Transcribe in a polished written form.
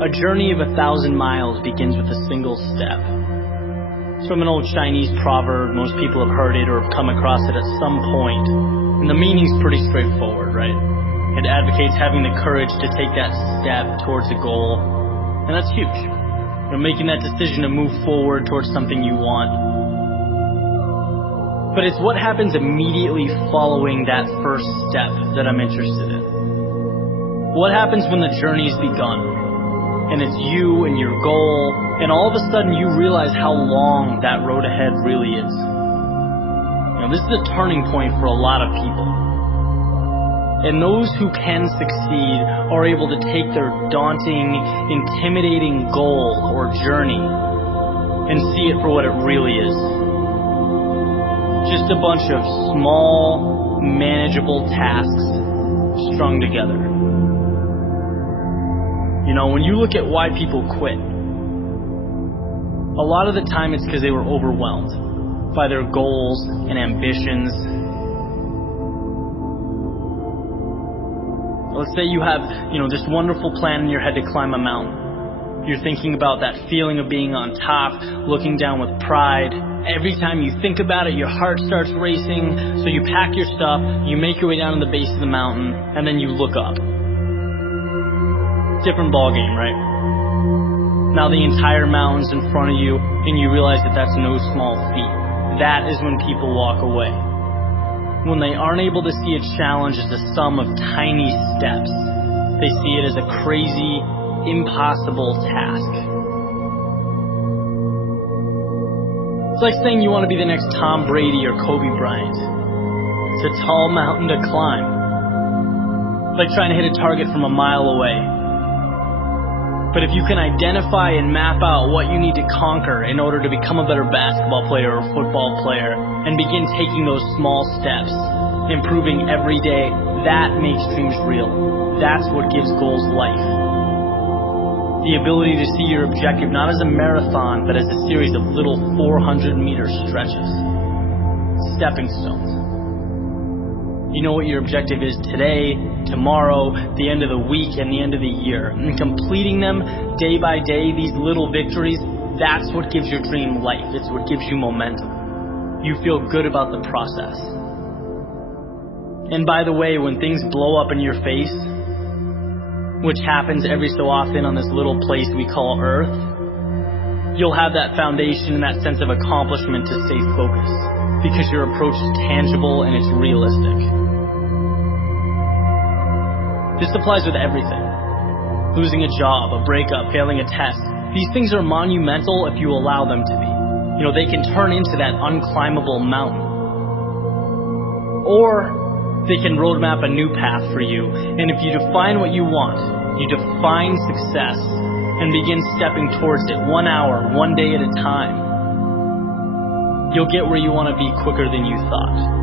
A journey of 1,000 miles begins with a single step. It's from an old Chinese proverb. Most people have heard it or have come across it at some point. And the meaning's pretty straightforward, right? It advocates having the courage to take that step towards a goal. And that's huge. Making that decision to move forward towards something you want. But it's what happens immediately following that first step that I'm interested in. What happens when the journey's begun? And it's you and your goal, and all of a sudden you realize how long that road ahead really is. This is a turning point for a lot of people. And those who can succeed are able to take their daunting, intimidating goal or journey and see it for what it really is. Just a bunch of small, manageable tasks strung together. When you look at why people quit, a lot of the time it's because they were overwhelmed by their goals and ambitions. Let's say you have, this wonderful plan in your head to climb a mountain. You're thinking about that feeling of being on top, looking down with pride. Every time you think about it, your heart starts racing. So you pack your stuff, you make your way down to the base of the mountain, and then you look up. Different ball game, right? Now the entire mountain's in front of you, and you realize that that's no small feat. That is when people walk away. When they aren't able to see a challenge as a sum of tiny steps, they see it as a crazy, impossible task. It's like saying you want to be the next Tom Brady or Kobe Bryant. It's a tall mountain to climb. It's like trying to hit a target from a mile away. But if you can identify and map out what you need to conquer in order to become a better basketball player or football player and begin taking those small steps, improving every day, that makes dreams real. That's what gives goals life. The ability to see your objective not as a marathon, but as a series of little 400-meter stretches. Stepping stones. You know what your objective is today, tomorrow, the end of the week, and the end of the year. And completing them day by day, these little victories, that's what gives your dream life. It's what gives you momentum. You feel good about the process. And by the way, when things blow up in your face, which happens every so often on this little place we call Earth, you'll have that foundation and that sense of accomplishment to stay focused, because your approach is tangible and it's realistic. This applies with everything. Losing a job, a breakup, failing a test. These things are monumental if you allow them to be. They can turn into that unclimbable mountain. Or they can roadmap a new path for you. And if you define what you want, you define success and begin stepping towards it 1 hour, 1 day at a time, you'll get where you want to be quicker than you thought.